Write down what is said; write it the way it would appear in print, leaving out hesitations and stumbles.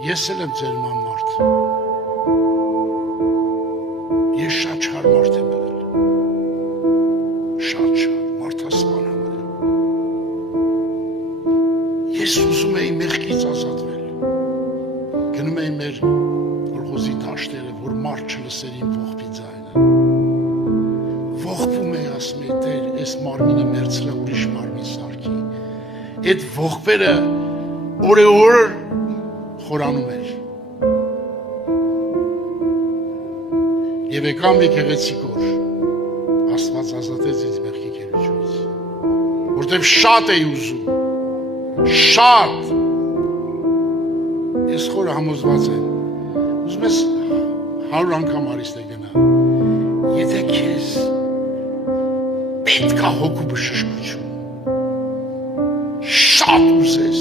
Ես էլ եմ ձեր նման մարդ։ Ես շատ չար մարդ եմ եղել։ Շատ մարդասպան եմ եղել։ Ես ուզում էի մեղքից ազատվել։ Գնում էի մեր կոլխոզի դաշտերը, որ մարդ չլսեր իմ ողբի ձայնը։ Ողբում էի, ասում էի, Տեր, այս մարմինը մերձրը ուրիշ մարմին սարքի։ Այդ ողբերը օրեօր խորանում էր։ Եվ եկամ եկեղեցիկ օր, Աստված ազատեց ինձ մեղքի գերությունից, որտև շատ էի ուզում, շատ։ Ես խորը համոզված եմ, ուզում ես 100 անգամ արիստե գնա, եթե քեզ պետք է հոգու բժշկություն, շատ ուզես,